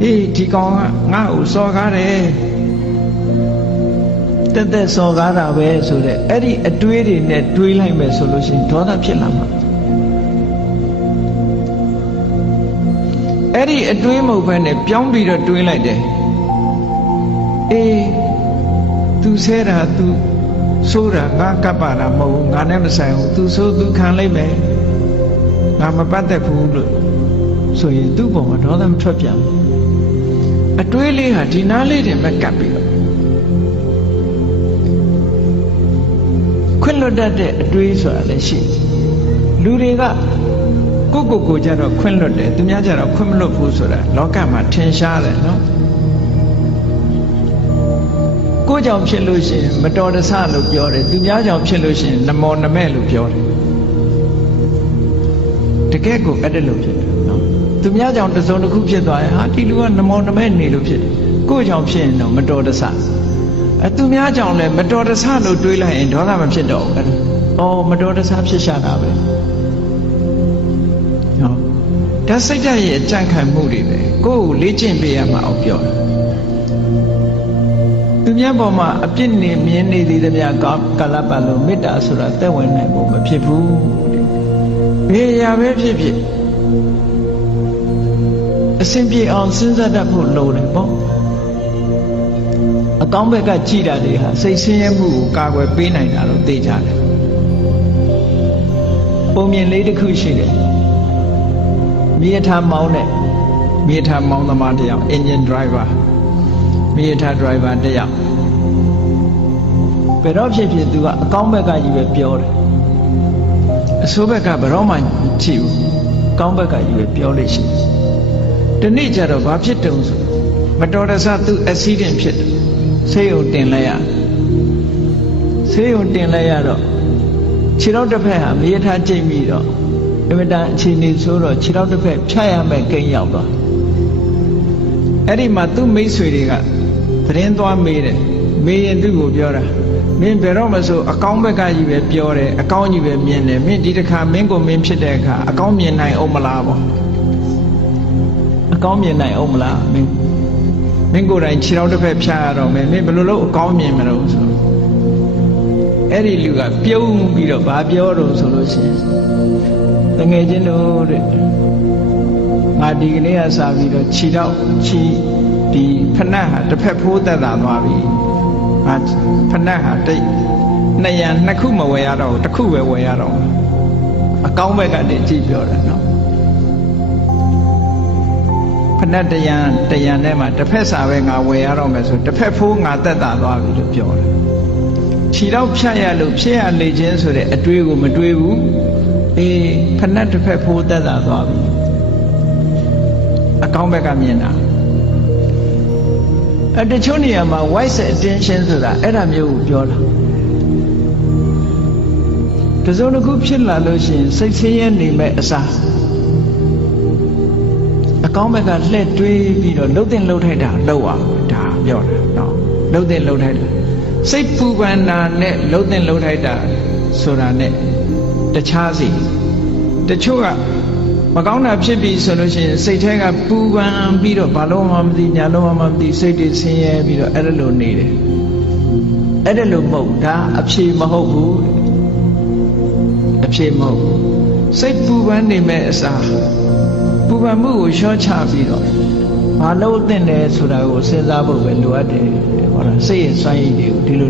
ဒီကောင်ကငါ့ကိုစော်ကားတယ်တက်စော်ကားတာပဲဆိုတဲ့အဲ့ဒီအတွေးတွေနဲ့တွေးလိုက်မယ်ဆိုလို့ရှိရင်ဒေါသဖြစ်လာမှာအဲ့ဒီအတွေးမဟုတ်ဘဲနဲ့ပြောင်းပြီးတော့တွေးလိုက်တယ်သူဆဲတာသူဆိုးတာငါကပ်ပါတာမဟုတ်ဘူးငါနဲ့မဆိုင်ဘူးသူဆိုးသူခံလိုက်မယ်ငါမပတ်သက်ဘူးလို့ဆိုရင်သူ့ပုံမှာဒေါသမထွက်ပြန်ဘူးအတွေးလေးဟာဒီနားလေးတွေမဲ့ကပ်ပြီးတော့ခွင့်လွတ်တတ်တဲ့အတွေးဆိုတာလည်းရှိလူတွေကကိုကြတော့ခွင့်လွတ်တယ်သူများကြတော့ခွင့်မလွတ်ဘူးဆိုတာလောကမှာထင်ရှားတယ်နော်ကိုကြောင့်ဖြစ်လို့ရှိရင်မတော်တဆလို့ပြောတယ်သူများကြောင့်ဖြစ်လို့ရှိရင်နမောနမဲ့လို့ပြောတယ်တကယ်ကိုအဲ့ဒါလို့ဖြစ်တယ်နော်သူများကြောင့်တစုံတစ်ခုဖြစ်သွားရင်ဟာဒီလူကနမောနမဲ့နေလို့ဖြစ်တယ်ကိုကြောင့်ဖြစ်ရင်တော့မတော်တဆသူများကြောင့်လည်းမတော်တဆလို့တွေးလိုက်ရင်ဒေါသမဖြစ်တော့ဘူးမတော်တဆဖြစ်ရှာတာပဲနော်ဒါစိတ်ဓာတ်ရဲ့အကြံခံမှုတွေပဲကိုယ်ကိုလေ့ကျင့်ပေးရမှာအောင်ပြောတယ်သူများပေါ်မှာအပြစ်နေမြင်နေသည်တည်းကာလပတ်လုံးမေတ္တာဆိုတာသက်ဝင်နိုင်ဖို့မဖြစ်ဘူးဘယ်ရာပဲဖြစ်ဖြစ်အစဉ်ပြေအောင်စဉ်းစားတတ်ဖို့လိုတယ်ပေါ့အကောင်းဘက်ကကြည်တာတွေဟာစိတ်ဆင်းရဲမှုကိုကာကွယ်ပေးနိုင်တာလို့သိကြတယ်ပုံမြင်လေးတစ်ခုရှိတယ်မြေထားမောင်းတဲ့မြေထားမောင်းသမားတစ်ယောက် engine driver မြေထား driver တစ်ယောက်ဘယ်တော့ဖြစ်ဖြစ်သူကအကောင်းဘက်ကကြီးပဲပြောတယ်အဆိုးဘက်ကဘယ်တော့မှကြည့်ဘူးကောင်းဘက်ကကြီးပဲပြောလို့ရှိတယ်ဒီနေ့ကျတော့ဘာဖြစ်တုံးဆိုမတော်တဆသူ accident ဖြစ်တယ်ဆေးရုံတင်လိုက်ရဆေးရုံတင်လိုက်ရတော့ခြေထောက်တစ်ဖက်ဟာမြေထားကျိတ်ပြီးတော့အမတန်အခြေအနေဆိုတော့ခြေထောက်တစ်ဖက်ဖြတ်ရမယ်ကိန်းရောက်သွားအဲ့ဒီမှာသူ့မိတ်ဆွေတွေကသတင်းသွားမေးတယ်မေးရင်သူ့ကိုပြောတာမင်းဘယ်တော့မှဆိုအကောင်းဘက်ကကြီးပဲပြောတယ်အကောင်းကြီးပဲမြင်တယ်မင်းဒီတစ်ခါမင်းကိုမင်းဖြစ်တဲ့အခါအကောင်းမြင်နိုင်အောင်မလားပေါ့အကောင်းမြင်နိုင်အောင်မလားမင်းကိုယ်တိုင်ခြေထောက်တစ်ဖက်ဖြတ်ရတော့မယ်မင်းဘယ်လိုလုပ်အကောင်းမြင်မလို့ဆိုအဲ့ဒီလူကပြုံးပြီးတော့ဗာပြောတော့ဆိုလို့ရှိရင်တငယ်ချင်းတို့တဲ့ငါဒီကနေ့ကစပြီးတော့ခြေထောက်ဒီဖဏတ်ဟာတစ်ဖက်ဖိုးသက်သာသွားပြီငါဖဏတ်ဟာနှစ်ခုမဝယ်ရတော့တစ်ခုပဲဝယ်ရတော့အကောင်းဘက်ကနေကြည့်ပြောတယ်နော်ဖဏတ်တရံထဲမှာတစ်ဖက်စာပဲငါဝယ်ရတော့မယ်ဆိုတစ်ဖက်ဖိုးငါသက်သာသွားပြီလို့ပြောတယ်ခြေထောက်ဖြတ်ရလို့ဖြစ်ရလေခြင်းဆိုတဲ့အတွေးကိုမတွေးဘူးဖဏတ်တစ်ဖက်ဖိုးသက်သာသွားပြီအကောင်းဘက်ကမြင်တာတချို့နေရာမှာ wise attention ဆိုတာအဲ့ဒါမျိုးကိုပြောတာတစုံတစ်ခုဖြစ်လာလို့ရှိရင်စိတ်ဆင်းရဲနေမဲ့အစားအကောင်းဘက်ကလှည့်တွေးပြီးတော့လှုပ်တဲ့လှုပ်ထိုက်တာလှုပ်အောင်ဒါပြောတာနော်လှုပ်တဲ့လှုပ်ထိုက်တာစိတ်ပူပန်တာနဲ့လှုပ်တဲ့လှုပ်ထိုက်တာဆိုတာနဲ့တခြားစီတချို့ကမကောင်းတာဖြစ်ပြီဆိုလို့ရှိရင်စိတ်ထဲကပူပန်ပြီးတော့ဘာလို့မှမသိညာလို့မှမသိစိတ်တွေဆင်းရဲပြီးတော့အဲ့ဒါလိုနေတယ်အဲ့ဒါလိုမဟုတ်ဒါအဖြေမဟုတ်ဘူးအဖြေမဟုတ်စိတ်ပူပန်နေမဲ့အစားပူပန်မှုကိုလျှော့ချပြီးတော့ဘာလို့သင့်တယ်ဆိုတာကိုစဉ်းစားဖို့ပဲလိုအပ်တယ်ဟောတာစိတ်ရဲ့စွမ်းရည်တွေကိုဒီလို